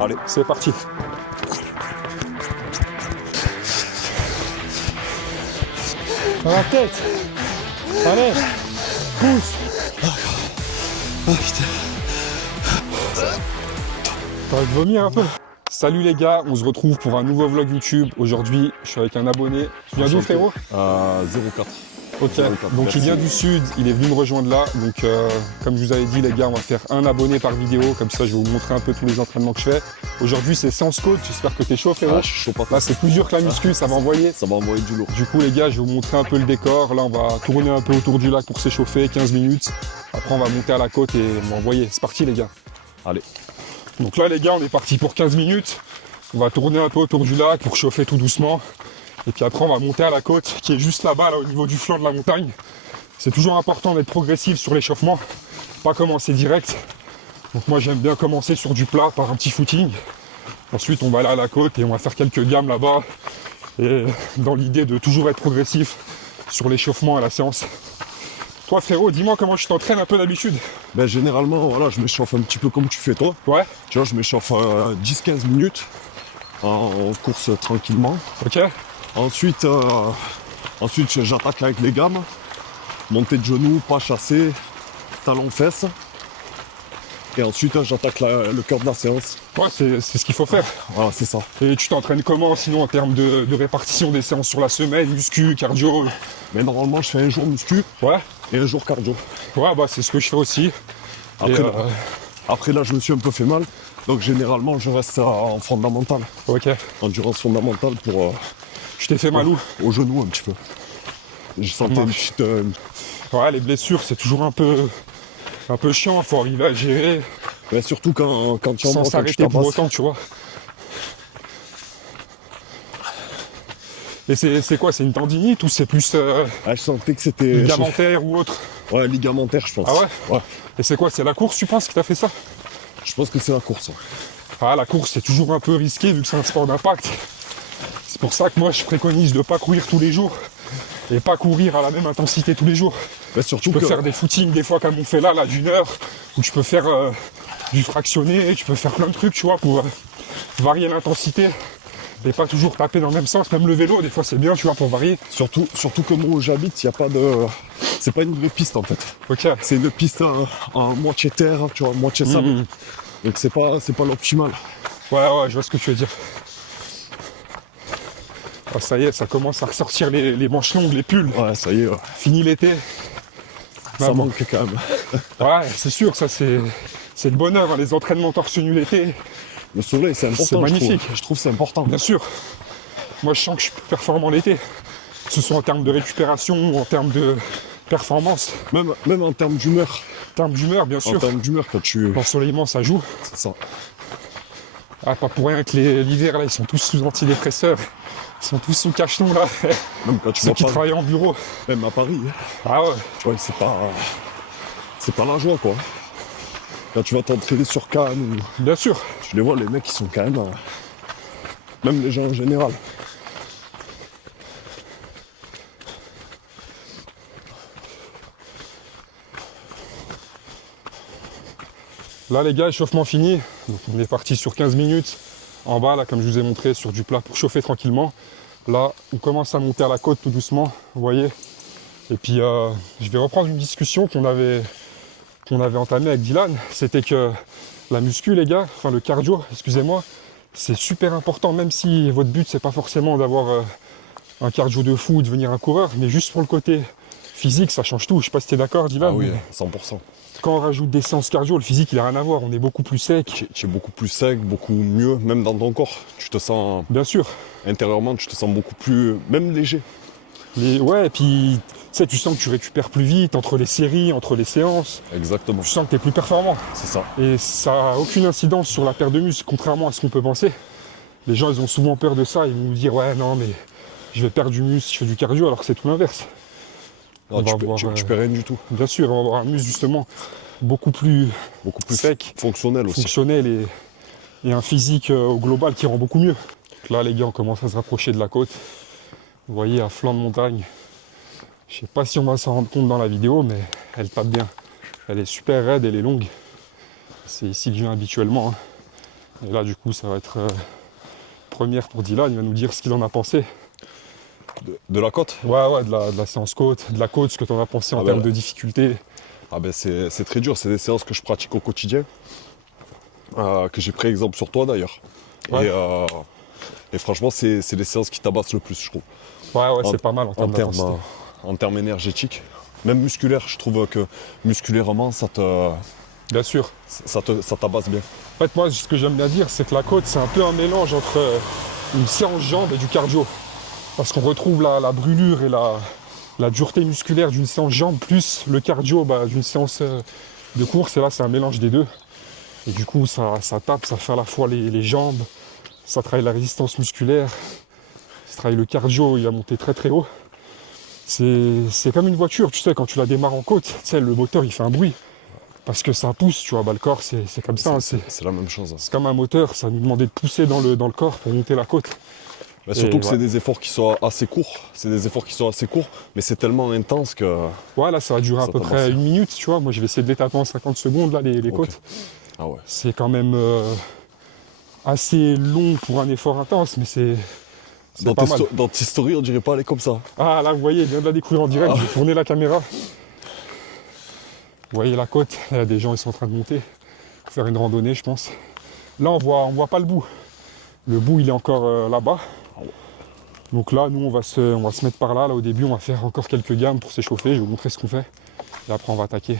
Allez, c'est parti. Dans la tête. Allez, pousse. oh putain. T'as envie de vomir un peu. Salut les gars, on se retrouve pour un nouveau vlog YouTube. Aujourd'hui, je suis avec un abonné. Tu viens d'où, frérot? 04. Ok, donc il vient du sud, il est venu me rejoindre là. Donc comme je vous avais dit les gars, on va faire un abonné par vidéo. Comme ça, je vais vous montrer un peu tous les entraînements que je fais. Aujourd'hui, c'est séance côte. J'espère que t'es chaud, frérot. Ah, je suis chaud pas. Là, c'est plus dur que la muscu, ça va envoyer. Ça va envoyer du lourd. Du coup, les gars, je vais vous montrer un peu le décor. Là, on va tourner un peu autour du lac pour s'échauffer, 15 minutes. Après, on va monter à la côte et on va envoyer. C'est parti, les gars. Allez. Donc là, les gars, on est parti pour 15 minutes. On va tourner un peu autour du lac pour chauffer tout doucement. Et puis après, on va monter à la côte qui est juste là-bas, là, au niveau du flanc de la montagne. C'est toujours important d'être progressif sur l'échauffement, pas commencer direct. Donc moi, j'aime bien commencer sur du plat par un petit footing. Ensuite, on va aller à la côte et on va faire quelques gammes là-bas. Et dans l'idée de toujours être progressif sur l'échauffement à la séance. Toi, frérot, dis-moi comment tu t'entraînes un peu d'habitude. Ben, généralement, voilà, je m'échauffe un petit peu comme tu fais toi. Ouais. Tu vois, je m'échauffe 10-15 minutes en course tranquillement. Ok. Ensuite, j'attaque avec les gammes. Montée de genoux, pas chassé, talons fesses. Et ensuite, j'attaque le cœur de la séance. Ouais, c'est ce qu'il faut faire. Voilà, c'est ça. Et tu t'entraînes comment sinon en termes de répartition des séances sur la semaine, muscu, cardio? Mais normalement, je fais un jour muscu Ouais. et un jour cardio. Ouais, bah c'est ce que je fais aussi. Après, Et, après là, je me suis un peu fait mal. Donc généralement, je reste en fondamental. ok. Endurance fondamentale pour... Tu t'es fait mal où? au genou un petit peu. J'ai senti une petite... Ouais, les blessures, c'est toujours un peu chiant. Faut arriver à gérer mais surtout quand tu en sans manques, s'arrêter pour autant, tu vois. Et c'est quoi? C'est une tendinite ou c'est plus je sentais que c'était... ligamentaire ou autre? Ouais, ligamentaire, je pense. Ah ouais? Ouais. Et c'est quoi? C'est la course, tu penses, qui t'a fait ça? Je pense que c'est la course. Ah, la course, c'est toujours un peu risqué vu que c'est un sport d'impact. C'est pour ça que moi, je préconise de pas courir tous les jours et pas courir à la même intensité tous les jours. Mais surtout Tu peux faire des footings des fois comme on fait là d'une heure, où tu peux faire du fractionné, tu peux faire plein de trucs, tu vois, pour varier l'intensité et pas toujours taper dans le même sens. Même le vélo, des fois, c'est bien, tu vois, pour varier. Surtout que moi où j'habite, il n'y a pas de... C'est pas une vraie piste en fait. Ok. C'est une piste en moitié terre, tu vois, moitié sable. Donc c'est pas l'optimal. Ouais, je vois ce que tu veux dire. Ah, ça y est, ça commence à ressortir les manches longues, les pulls. Ouais, ça y est, Fini l'été. ça manque quand même. Ouais, c'est sûr, ça c'est le bonheur, hein, les entraînements torse nu l'été. Le soleil, c'est important. C'est magnifique. Je trouve que c'est important. Bien sûr. Moi, je sens que je suis performant l'été. Que ce soit en termes de récupération ou en termes de performance. Même en termes d'humeur. En termes d'humeur, bien En sûr. termes d'humeur, quand tu... L'ensoleillement, ça joue. C'est ça. Ah, pas pour rien que l'hiver, là, ils sont tous sous antidépresseurs. Ils sont tous sous cacheton, là. Même quand tu Ceux vas qui pas... travaillent en bureau. Même à Paris. Ah ouais. Tu vois, c'est pas la joie, quoi. Quand tu vas t'entraîner sur Cannes, Bien sûr. tu les vois, les mecs, ils sont quand même... Même les gens en général. Là, les gars, échauffement fini. Donc, on est parti sur 15 minutes. En bas, là, comme je vous ai montré, sur du plat pour chauffer tranquillement. Là, on commence à monter à la côte tout doucement, vous voyez. Et puis, je vais reprendre une discussion qu'on avait entamée avec Dylan. C'était que la muscu, les gars, enfin le cardio, excusez-moi, c'est super important, même si votre but, c'est pas forcément d'avoir un cardio de fou ou devenir un coureur, mais juste pour le côté physique, ça change tout. Je sais pas si t'es d'accord, Dylan. Ah oui, mais 100%. quand on rajoute des séances cardio, le physique, il a rien à voir. On est beaucoup plus sec. Tu es beaucoup plus sec, beaucoup mieux, même dans ton corps. Tu te sens... Bien sûr. Intérieurement, tu te sens beaucoup plus... Même léger. Ouais, et puis, tu sens que tu récupères plus vite entre les séries, entre les séances. Exactement. Tu sens que tu es plus performant. C'est ça. Et ça n'a aucune incidence sur la perte de muscle, contrairement à ce qu'on peut penser. Les gens, ils ont souvent peur de ça. Ils vont nous dire, ouais, non, mais je vais perdre du muscle si je fais du cardio, alors que c'est tout l'inverse. Non, tu perds rien du tout. Bien sûr, on va avoir un muscle, justement, beaucoup plus sec, fonctionnel aussi. Fonctionnel et un physique au global qui rend beaucoup mieux. Donc là, les gars, on commence à se rapprocher de la côte. Vous voyez, à flanc de montagne. Je sais pas si on va s'en rendre compte dans la vidéo, mais elle tape bien. Elle est super raide, elle est longue. C'est ici que je viens habituellement. Hein. Et là, du coup, ça va être première pour Dylan. Il va nous dire ce qu'il en a pensé. De la côte? Ouais, de la séance côte. De la côte, ce que tu en as pensé en termes de difficulté. Ah ben c'est très dur, c'est des séances que je pratique au quotidien. Que j'ai pris exemple sur toi d'ailleurs. Ouais. Et franchement, c'est les séances qui tabassent le plus, je trouve. Ouais, c'est pas mal en termes d'intensité. En termes énergétiques. Même musculaire, je trouve que musculairement, Bien sûr. ça tabasse bien. En fait, moi, ce que j'aime bien dire, c'est que la côte, c'est un peu un mélange entre une séance jambes et du cardio. Parce qu'on retrouve la brûlure et la dureté musculaire d'une séance jambes, plus le cardio d'une séance de course. Et là, c'est un mélange des deux. Et du coup, ça tape, ça fait à la fois les jambes, ça travaille la résistance musculaire, ça travaille le cardio, il va monter très très haut. C'est comme une voiture, tu sais, quand tu la démarres en côte, tu sais, le moteur il fait un bruit. Parce que ça pousse, tu vois, le corps c'est comme ça. Hein, c'est la même chose. C'est comme un moteur, ça nous demandait de pousser dans le corps pour monter la côte. Bah, surtout que c'est des efforts qui sont assez courts. C'est des efforts qui sont assez courts, mais c'est tellement intense que. Ouais, là ça va durer à peu près 1 minute, tu vois. Moi je vais essayer de les taper en 50 secondes, là, les côtes. Ah ouais. C'est quand même assez long pour un effort intense, mais c'est pas mal. Dans tes stories, on dirait pas aller comme ça. Ah là, vous voyez, il vient de la découvrir en direct, j'ai tourné la caméra. Vous voyez la côte, là, des gens ils sont en train de monter, faire une randonnée je pense. Là on voit pas le bout. Le bout il est encore là-bas. Donc là nous on va se mettre par là. Là au début on va faire encore quelques gammes pour s'échauffer, je vais vous montrer ce qu'on fait. Et après on va attaquer.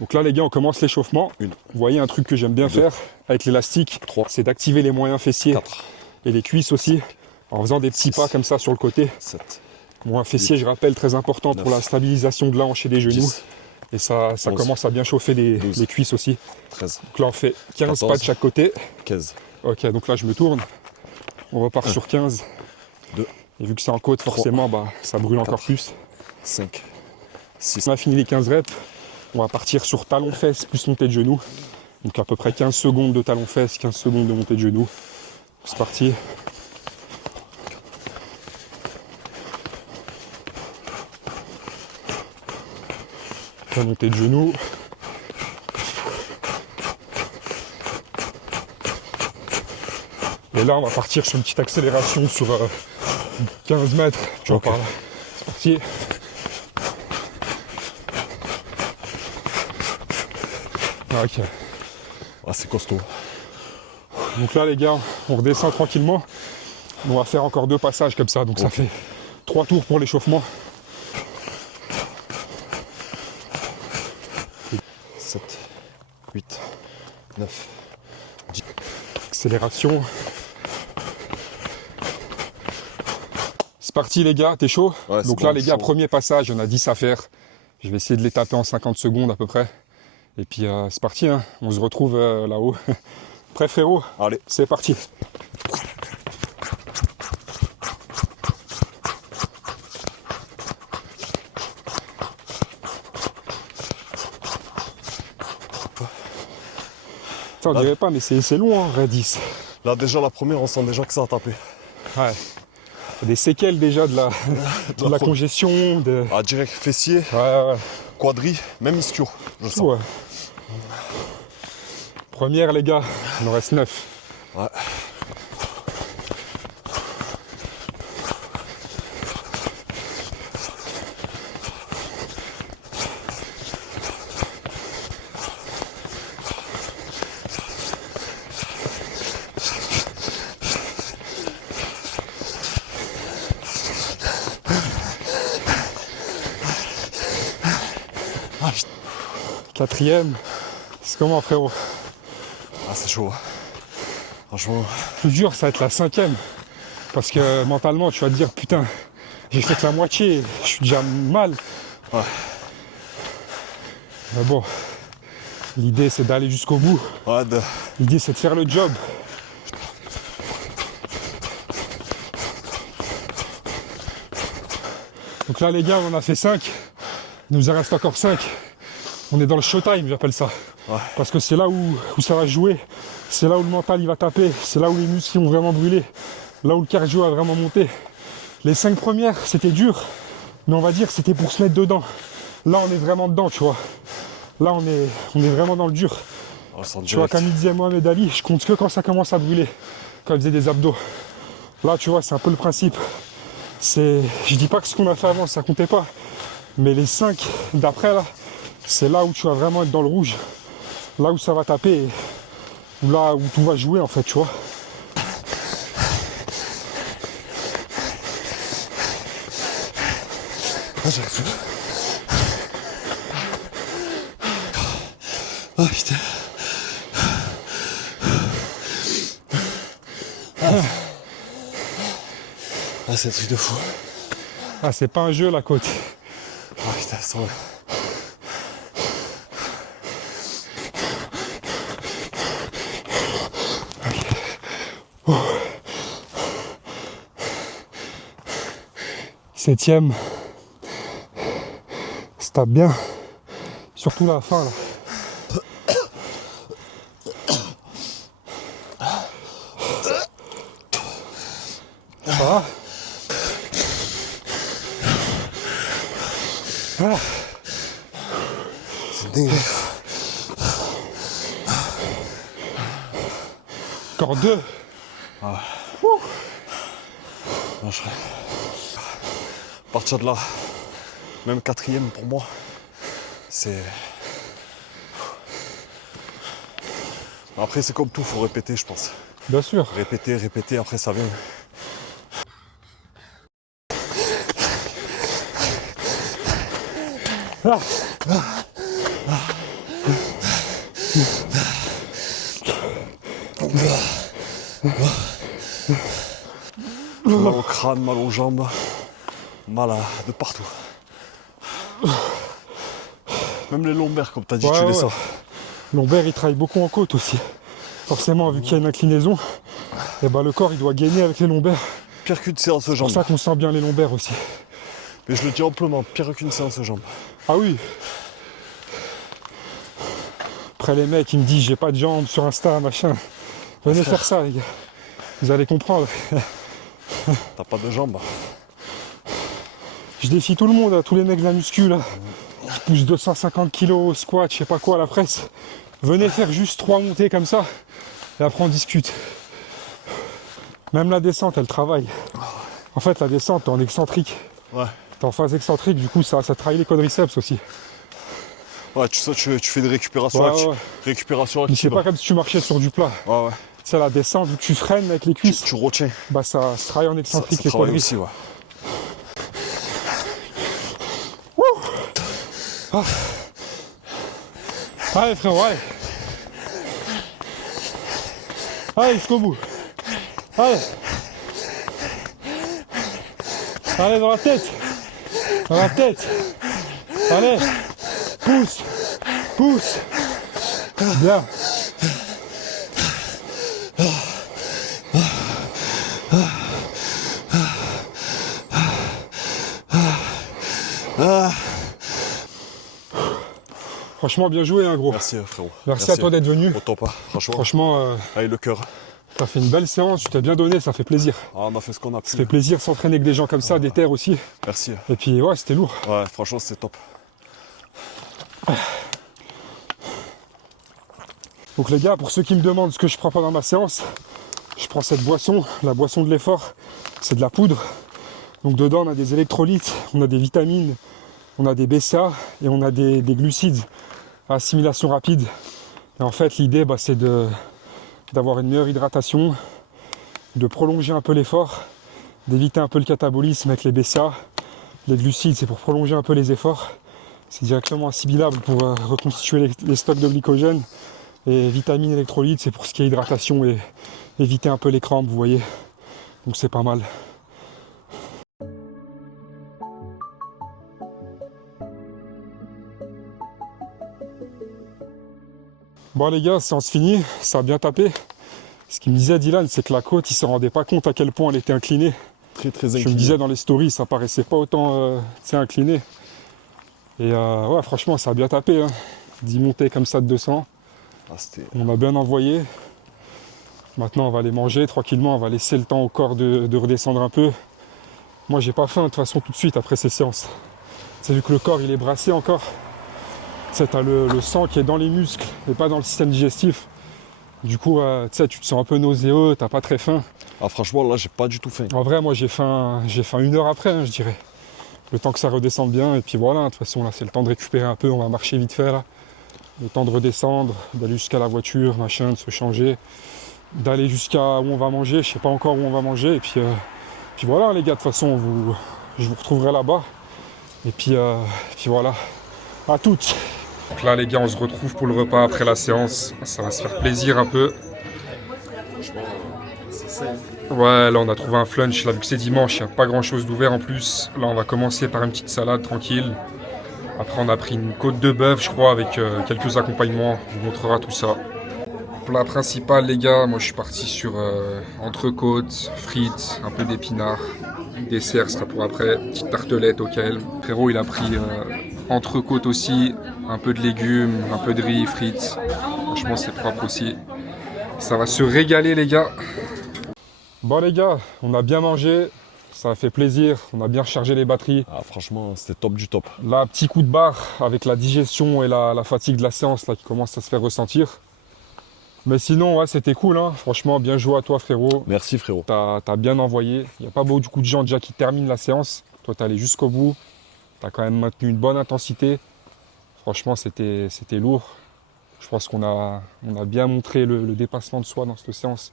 Donc là les gars on commence l'échauffement. Vous voyez un truc que j'aime bien faire avec l'élastique, c'est d'activer les moyens fessiers 4. Et les cuisses aussi, en faisant des petits pas comme ça sur le côté. 7. Moyens fessiers, je rappelle, très important 9, pour la stabilisation de la hanche et des genoux. 10, et ça 11, commence à bien chauffer les cuisses aussi. 13. Donc là on fait 15 14, pas de chaque côté. 15. Ok, donc là je me tourne. On repart sur 15. 2. Et vu que c'est en côte, 3, forcément, ça brûle 4, encore plus. 5, 6. On a fini les 15 reps. On va partir sur talon-fesses plus montée de genoux. Donc à peu près 15 secondes de talon-fesses, 15 secondes de montée de genoux. C'est parti. La montée de genoux. Et là, on va partir sur une petite accélération sur 15 mètres. Tu vois, par là. C'est parti. Ok. Ah, c'est costaud. Donc là, les gars, on redescend tranquillement. On va faire encore 2 passages comme ça. Donc ça fait 3 tours pour l'échauffement. 7, 8, 9, 10. Accélération. C'est parti les gars, t'es chaud? Ouais, donc bon, là les gars, chaud. premier passage, on a 10 à faire. Je vais essayer de les taper en 50 secondes à peu près. Et puis c'est parti, hein. On se retrouve là-haut. Prêt frérot? Allez. C'est parti. Ça, on dirait pas, mais c'est long, hein, Redis. Là déjà la première, on sent déjà que ça a tapé. Ouais. Des séquelles déjà de la congestion. Ah, direct fessier, Ouais. quadri, même ischio, je sens. Ouais. Première les gars, il en reste 9. Ouais. Quatrième. C'est comment frérot? Ah, c'est chaud. Franchement. Le plus dur, ça va être la 5e. Parce que mentalement, tu vas te dire, putain, j'ai fait que la moitié, je suis déjà mal. Ouais. Mais bon, l'idée c'est d'aller jusqu'au bout. Ouais, L'idée c'est de faire le job. Donc là les gars, on en a fait 5. Il nous en reste encore 5. On est dans le showtime, j'appelle ça. Ouais. Parce que c'est là où ça va jouer. C'est là où le mental il va taper. C'est là où les muscles ont vraiment brûlé. Là où le cardio a vraiment monté. Les 5 premières, c'était dur. Mais on va dire que c'était pour se mettre dedans. Là, on est vraiment dedans, tu vois. Là, on est vraiment dans le dur. On le sent Tu vois, direct. comme il disait Mohamed Ali, je compte que quand ça commence à brûler, quand il faisait des abdos. Là, tu vois, c'est un peu le principe. Je dis pas que ce qu'on a fait avant, ça comptait pas. Mais les 5 d'après, là, c'est là où tu vas vraiment être dans le rouge. Là où ça va taper, ou là où tout va jouer, en fait, tu vois. Ah, j'arrive plus. Ah putain. Ah, c'est un truc de fou. Ah, c'est pas un jeu, la côte. Ah putain, ça va. Septième. Ça tape bien. Surtout la fin, là. Ça va? Ah. C'est dingue. Encore 2. Non, je serais... À partir de là, même 4e pour moi, c'est... Après, c'est comme tout, faut répéter, je pense. Bien sûr. Répéter, répéter, après ça vient. Ah. Mal au crâne, mal aux jambes, mal de partout. Même les lombaires, comme tu as dit, Ouais, tu les ouais. sens. Lombaire, il travaille beaucoup en côte aussi. Forcément, vu qu'il y a une inclinaison, et ben, le corps, il doit gainer avec les lombaires. Pire qu'une séance de C'est pour jambes. ça qu'on sent bien les lombaires aussi. Mais je le dis amplement, pire qu'une séance de jambes. Ah oui. Après, les mecs, ils me disent, j'ai pas de jambes sur Insta, machin. Venez frère. faire ça, les gars. Vous allez comprendre. T'as pas de jambes. Je défie tout le monde, tous les mecs de la muscu, là, qui poussent 250 kg au squat, je sais pas quoi, à la presse. Venez faire juste 3 montées comme ça, et après on discute. Même la descente, elle travaille. En fait, la descente, t'es en excentrique. Ouais. T'es en phase excentrique, du coup, ça travaille les quadriceps aussi. Ouais, tu fais des récupérations, Ouais, ouais. récupération Mais c'est active. pas comme si tu marchais sur du plat. Ouais, ouais. Tu sais, la descente, vu que tu freines avec les cuisses, Tu retiens. bah ça travaille en Ça excentrique les travaille quadriceps. aussi, ouais. Allez frérot, allez. Allez jusqu'au bout. Allez. Allez dans la tête. Dans la tête. Allez. Pousse. Pousse. Bien. Franchement, bien joué, hein, gros. Merci, frérot. Merci à toi d'être venu. Au top, hein. Franchement. Franchement, Avec le cœur. t'as fait une belle séance, tu t'es bien donné, ça fait plaisir. Ah, on a fait ce qu'on a pu. Ça fait plaisir de s'entraîner avec des gens comme ça, des terres aussi. Merci. Et puis, ouais, c'était lourd. Ouais, franchement, c'était top. Donc les gars, pour ceux qui me demandent ce que je prends pendant ma séance, je prends cette boisson, la boisson de l'effort. C'est de la poudre. Donc dedans, on a des électrolytes, on a des vitamines, on a des BCA et on a des glucides à assimilation rapide. Et en fait, l'idée, c'est d'avoir une meilleure hydratation, de prolonger un peu l'effort, d'éviter un peu le catabolisme avec les BCA. Les glucides, c'est pour prolonger un peu les efforts. C'est directement assimilable pour reconstituer les stocks de glycogène. Et vitamines, électrolytes, c'est pour ce qui est hydratation et éviter un peu les crampes, vous voyez. Donc c'est pas mal. Bon les gars, séance finie, ça a bien tapé. Ce qu'il me disait Dylan, c'est que la côte, il se rendait pas compte à quel point elle était inclinée. Très, très Je me incliné. disais dans les stories, ça paraissait pas autant incliné. Et ouais, franchement, ça a bien tapé. Hein. 10 montées comme ça de 200. Ah, c'était... On a bien envoyé. Maintenant, on va aller manger tranquillement. On va laisser le temps au corps de redescendre un peu. Moi, j'ai pas faim de toute façon tout de suite après ces séances. C'est vu que le corps, il est brassé encore. sais, t'as le sang qui est dans les muscles et pas dans le système digestif. Du coup, tu sais, tu te sens un peu nauséeux, t'as pas très faim. Ah franchement là j'ai pas du tout faim. En vrai, moi j'ai faim 1 heure après, hein, je dirais. Le temps que ça redescende bien, et puis voilà, de toute façon là c'est le temps de récupérer un peu, on va marcher vite fait là. Le temps de redescendre, d'aller jusqu'à la voiture, machin, de se changer, d'aller jusqu'à où on va manger, je sais pas encore où on va manger, et puis voilà les gars, de toute façon je vous retrouverai là-bas. Et puis voilà, à toutes. Donc là les gars, on se retrouve pour le repas après la séance, ça va se faire plaisir un peu. Franchement c'est ça. Ouais, là on a trouvé un flunch, là vu que c'est dimanche, il n'y a pas grand chose d'ouvert en plus. Là on va commencer par une petite salade tranquille. Après on a pris une côte de bœuf je crois avec quelques accompagnements, on vous montrera tout ça. Plat principal les gars, moi je suis parti sur entrecôte, frites, un peu d'épinards. Dessert sera pour après, petite tartelette au kale. Frérot il a pris entrecôte aussi, un peu de légumes, un peu de riz, frites. Franchement c'est propre aussi. Ça va se régaler les gars. Bon les gars, on a bien mangé, ça a fait plaisir, on a bien rechargé les batteries. Ah franchement c'était top du top. Là, petit coup de barre avec la digestion et la fatigue de la séance là, qui commence à se faire ressentir. Mais sinon, ouais, c'était cool, hein. Franchement, bien joué à toi frérot. Merci frérot. T'as bien envoyé, il n'y a pas beaucoup de gens déjà qui terminent la séance. Toi t'es allé jusqu'au bout, t'as quand même maintenu une bonne intensité. Franchement, c'était lourd. Je pense qu'on a bien montré le dépassement de soi dans cette séance.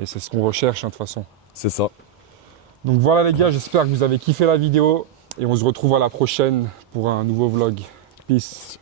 Et c'est ce qu'on recherche hein, de toute façon. C'est ça. Donc voilà les gars, j'espère que vous avez kiffé la vidéo. Et on se retrouve à la prochaine pour un nouveau vlog. Peace.